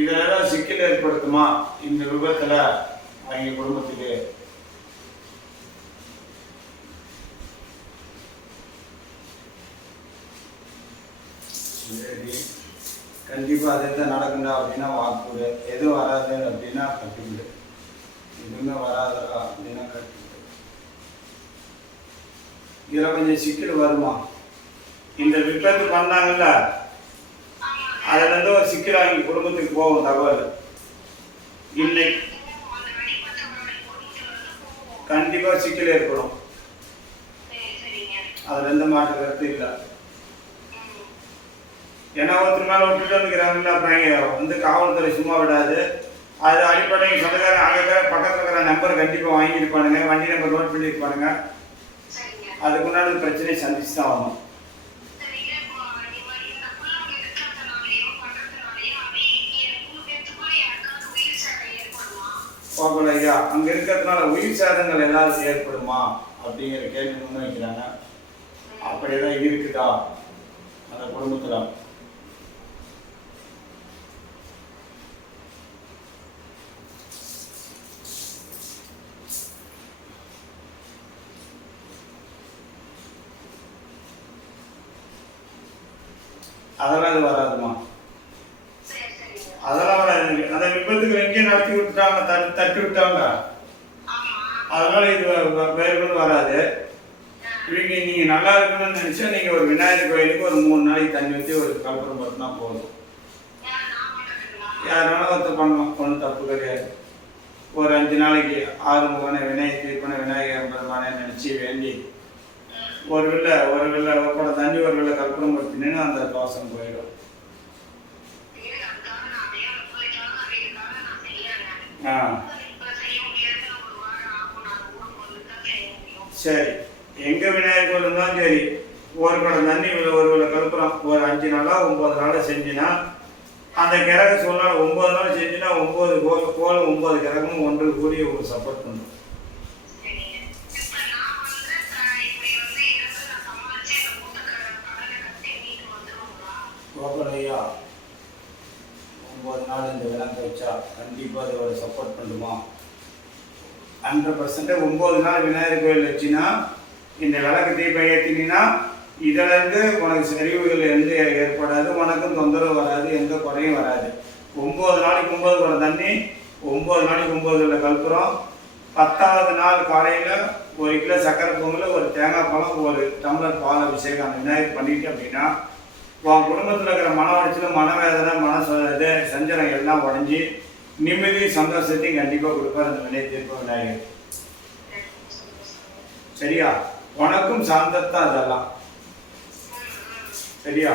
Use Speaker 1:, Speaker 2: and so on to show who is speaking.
Speaker 1: இதெல்லாம் சிக்கல் ஏற்படுத்துமா? இந்த விபத்துல அவங்க குடும்பத்துக்கு. சரி. கண்டிப்பா அது எதாவது நடக்குண்டா அப்படின்னா வாக்குடு எதுவும் வராது அப்படின்னா கட்டிவிடு. எதுவுமே வராதா அப்படின்னா கட்டிவிடு. இதுல கொஞ்சம் சிக்கல் வருமா? இந்த விபத்து பண்ணாங்கல்ல? அதுல இருந்து ஒரு சிக்கல் அவங்க குடும்பத்துக்கு போகும் தகவல். இன்னைக்கு கண்டிப்பா சிக்கல் ஏற்படும். அதுல எந்த மாற்று கருத்து இல்லை. ஏன்னா ஒருத்தர் மேல விட்டுட்டு வந்துக்கிறாங்கல்ல அப்புறம் வந்து காவல்துறை சும்மா விடாது. அது அடிப்படையில் சொந்தக்காரன் அங்கே பக்கத்தில் இருக்கிற நம்பர் கண்டிப்பாக வாங்கியிருப்பானுங்க வண்டி நம்பர் நோட் பண்ணியிருப்பானுங்க. அதுக்கு முன்னாடி பிரச்சனையை சந்திச்சு தான் ஆகணும். பார்க்கணும் ஐயா. அங்கே இருக்கிறதுனால உயிர் சேதங்கள் ஏதாவது ஏற்படுமா? அப்படிங்கிற கேள்வி முன் வைக்கிறாங்க அப்படியேதான் இருக்குதா? அந்த குடும்பத்தில். அதெல்லாம் இது வராதுமா? அதெல்லாம் வராது. அந்த விபத்துக்கு எங்கேயும் நடத்தி விட்டுட்டாங்க தட்டு தட்டி விட்டாங்க. அதனால இது வ- வராது. இவங்க நீங்க நல்லா இருக்கணும்னு நினைச்சா நீங்க ஒரு விநாயகர் கோயிலுக்கு ஒரு மூணு நாளைக்கு தண்ணி ஊற்றி ஒரு கல்புரம் பார்த்தினா போதும். யாருனாலும் ஒருத்தர் பண்ணலாம். ஒன்றும் தப்பு கிடையாது. ஒரு அஞ்சு நாளைக்கு ஆறு முகனை விநாயகர் தீர்ப்பனை விநாயகர் பெருமானே நினைச்சு வேண்டி ஒரு வெள்ளை ஒரு வெள்ளை ஒரு படம் தண்ணி ஒரு வெள்ளை கற்பூரம் படுத்தினேன்னு அந்த தோசம் போயிடும் ஆ. சரி. எங்க விநாயகர் கோயில் இருந்தாலும் சரி ஒரு குடம் தண்ணி ஒரு ஒரு வெள்ளை கற்பூரம் ஒரு அஞ்சு நாளா ஒன்பது நாளாக செஞ்சினா அந்த கிரக சொன்னால் ஒன்பது நாள் செஞ்சுனா ஒன்பது கோல் கோல் ஒன்பது கிரகமும் ஒன்று கூடி ஒரு சப்போர்ட் பண்ணும் ஐயா ஒன்பது நாள் இந்த விளக்கு வச்சா கண்டிப்பாக அதை சப்போர்ட் பண்ணுமா? ஹண்ட்ரட் பர்சன்ட் ஒம்பது நாள் விநாயகர் கோயில் வச்சுன்னா இந்த விளக்கு தீபம் ஏற்றினீங்கன்னா இதிலேருந்து உனக்கு சரிவுகள் எந்த ஏற்படாது உனக்கும் தொந்தரவு வராது எந்த குறையும் வராது. ஒம்பது நாளைக்கு ஒம்பது குடம் தண்ணி ஒம்பது நாளைக்கு ஒம்பது உள்ள கற்பூரம் பத்தாவது நாள் காலையில் ஒரு கிலோ சக்கரை பொங்கல் ஒரு தேங்காய் பழம் ஒரு டம்ளர் பால் அபிஷேகம் அந்த விநாயகர் பண்ணிட்டு அப்படின்னா உன் குடும்பத்தில் இருக்கிற மன உடைச்சல் மன அமைஞ்சு உடஞ்சி நிம்மதியும் சந்தோஷத்தையும் கண்டிப்பாக கொடுப்பார் அந்த வினை தீர்ப்ப விநாயகர். சரியா? உனக்கும் சாந்தத்தான் அதெல்லாம். சரியா?